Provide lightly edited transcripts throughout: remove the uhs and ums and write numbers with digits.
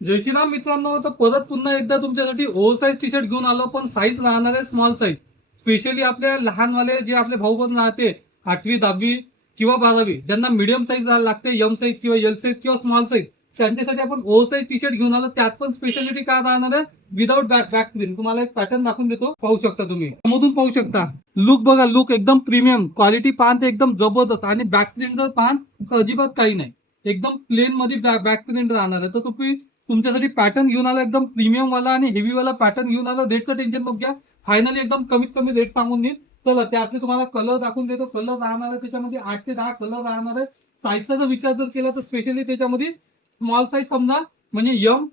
जय श्रीराम मित्रांनो, तर परत पुन्हा एकदा तुमच्यासाठी ओव्हर साईज टी शर्ट घेऊन आलो, पण साईज राहणार आहे स्मॉल साईज. स्पेशली आपल्या लहानवाले जे आपले भाऊ पण राहते 8वी 10वी किंवा 12वी, ज्यांना मीडियम साईज लागते, एम साईज किंवा एल साईज किंवा स्मॉल साईज, त्यांच्यासाठी आपण ओव्हर साईज टी शर्ट घेऊन आलो. त्यात पण स्पेशालिटी काय राहणार आहे, विदाउट बॅक प्रिंट. तुम्हाला एक पॅटर्न दाखवून देतो, पाहू शकता तुम्ही, समोरून पाहू शकता. लुक बघा, लुक एकदम प्रीमियम क्वालिटी पाहते, एकदम जबरदस्त. आणि बॅक प्रिंट जर पाहन तर अजिबात काही नाही, एकदम प्लेन मध्ये बॅक प्रिंट राहणार आहे. तर तुम्ही तुमच्यासाठी पॅटर्न घेऊन आला, एकदम प्रीमियम वाला आणि हेवी वाला पॅटर्न घेऊन आला. रेटचं टेन्शन नको घ्या, फायनली एकदम कमीत कमी रेट सांगून देईल. चला त्यातले तुम्हाला कलर दाखवून देतो. कलर राहणार आहे त्याच्यामध्ये 8 ते 10 कलर राहणार आहे. साईजचा जर विचार जर केला तर स्पेशली त्याच्यामध्ये स्मॉल साईज समजा, म्हणजे एम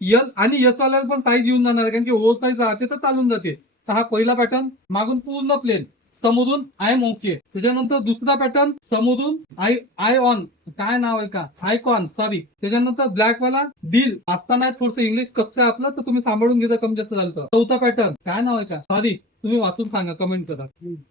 एल आणि एस वाल्याला पण साईज येऊन जाणार आहे, कारण की ओव्हर साईज राहते तर चालून जाते. तर हा पहिला पॅटर्न, मागून पूर्ण प्लेन, समोरून आय एम ओके. त्याच्यानंतर दुसरा पॅटर्न, समोरून आय आय ऑन, काय नाव आहे का, आयकॉन, सॉरी. त्याच्यानंतर ब्लॅक वाला डील असताना थोडस इंग्लिश कच्चं आहे आपलं, तर तुम्ही सांभाळून घेता कमी जास्त झालं तर. चौथा पॅटर्न, काय नाव आहे का, सॉरी, तुम्ही वाचून सांगा, कमेंट करा.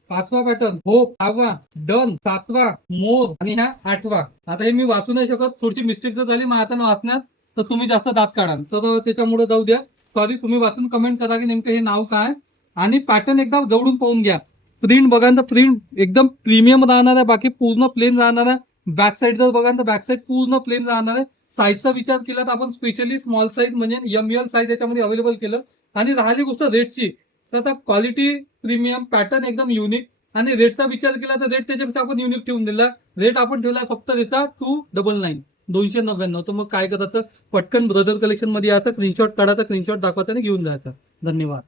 पाचवा पॅटर्न होप, 6वा डन, 7वा मोर आणि ह्या 8वा. आता हे मी वाचू नाही शकत, थोडीशी मिस्टेक जर झाली माझ्या हाताने वाचण्यात तर तुम्ही जास्त दात काढा, तर त्याच्यामुळे जाऊ द्या. सॉरी, तुम्ही वाचून कमेंट करा की नेमकं हे नाव काय. आणि पॅटर्न एकदा जवळून पाहून घ्या. प्रिंट बघा तर प्रिंट एकदम प्रीमियम राहणार आहे, बाकी पूर्ण प्लेन राहणार आहे. बॅक साईड जर बघा तर बॅक साईड पूर्ण प्लेन राहणार आहे. साईजचा विचार केला तर आपण स्पेशली स्मॉल साईज म्हणजे एम एल साईज याच्यामध्ये अवेलेबल केलं. आणि राहिली गोष्ट रेटची, तर आता क्वालिटी प्रीमियम, पॅटर्न एकदम युनिक. आणि रेटचा विचार केला तर रेट त्याच्यापेक्षा आपण युनिक ठेवून दिला. रेट आपण ठेवला फक्त त्याचा 299, 299. तर मग काय करायचं, पटकन ब्रदर कलेक्शन मध्ये यायचं, स्क्रीनशॉट काढायचा, स्क्रीनशॉट दाखवायचा आणि घेऊन जायचा. धन्यवाद.